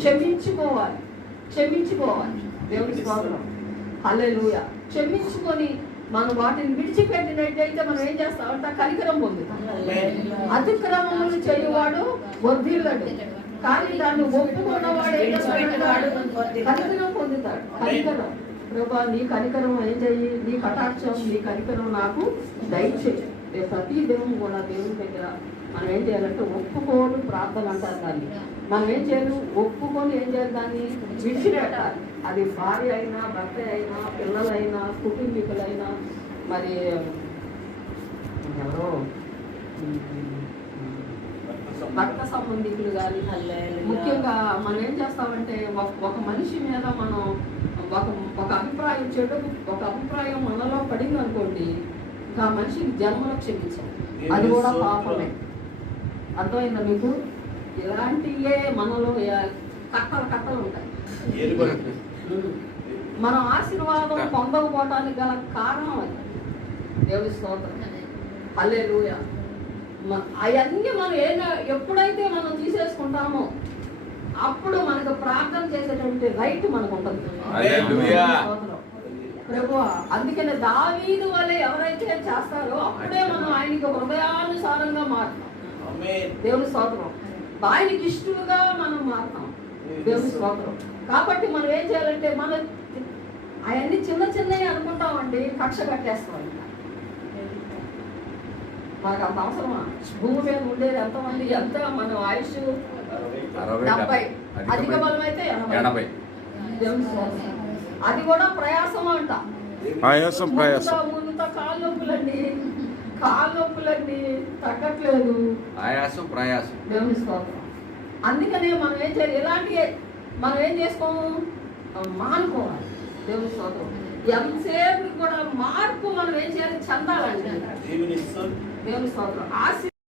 క్షమించుకోవాలి. దేవుని స్తోత్రం. హల్లెలూయా. క్షమించుకొని మనం వాటిని విడిచిపెట్టినట్టయితే మనం ఏం చేస్తామంటే కనికరం పొందుతాం. అతిక్రమములు చేయువాడు వర్ధిల్లడు, కానీ దాన్ని ఒప్పుకున్నవాడు ఏం చేస్తాడు? కనికరం పొందుతాడు. కనికరం. ప్రభా నీ కనికరం ఏం చెయ్యి, నీ కటాక్షం, నీ కనికరం నాకు దయచేయి. ప్రతి దేవుని కూడా దేవుని దగ్గర మనం ఏం చేయాలంటే ఒప్పుకోని ప్రార్థన అంటారు దాన్ని. మనం ఏం చేయాలి? ఒప్పుకొని ఏం చేయాలి? దాన్ని విడిచిపెట్టాలి. అది భార్య అయినా, భర్త అయినా, పిల్లలైనా, కుటుంబీకులైనా, మరి ఎవరో భర్త సంబంధికులు కానీ. ముఖ్యంగా మనం ఏం చేస్తామంటే ఒక మనిషి మీద మనం ఒక అభిప్రాయం చెడు ఒక అభిప్రాయం మనలో పడింది అనుకోండి, ఇంకా మనిషికి జన్మలో క్షమించాలి. అది కూడా పాపమే. అర్థమైందా మీకు? ఇలాంటివే మనలో కట్టలు ఉంటాయి. మనం ఆశీర్వాదం పొందకపోవటానికి గల కారణం అది. దేవుని స్తోత్రం. హల్లెలూయా. అవన్నీ మనం ఎప్పుడైతే మనం తీసేసుకుంటామో అప్పుడు మనకు ప్రార్థన చేసేటువంటి రైట్ మనకు ఉంటుంది. ప్రభువా, అందుకనే దావీదు వలె ఎవరైతే చేస్తారో అప్పుడే మనం ఆయనకి హృదయానుసారంగా మారుతాం. దేవుని స్తోత్రం. ఆయనకి ఇష్టలుగా మనం మారుతాం. దేవుని స్తోత్రం. కాబట్టి మనం ఏం చేయాలంటే మనం అవన్నీ చిన్నవి అనుకుంటామండి, కక్ష కట్టేస్తాం. మనకు అంత అవసరమా? భూమి మీద ఉండేది ఎంతమంది? ఎంత మన ఆయుష్ 70, అధిక బలం అయితే 80. దేవుని స్తోత్రం. అది కూడా ప్రయాసం అంట. కాళ్ళ నొప్పులండి తగ్గట్లేదు. ప్రయాసం. దేవుని స్తోత్రం. అందుకనే మనం ఏం చేయాలి? ఇలాంటివి మనం ఏం చేసుకోము, మానుకోవాలి. దేవుని స్తోత్రం. ఎంతసేపు కూడా మార్పు మనం ఏం చేయాలి? చెందాలండి. దేవుని స్తోత్రం.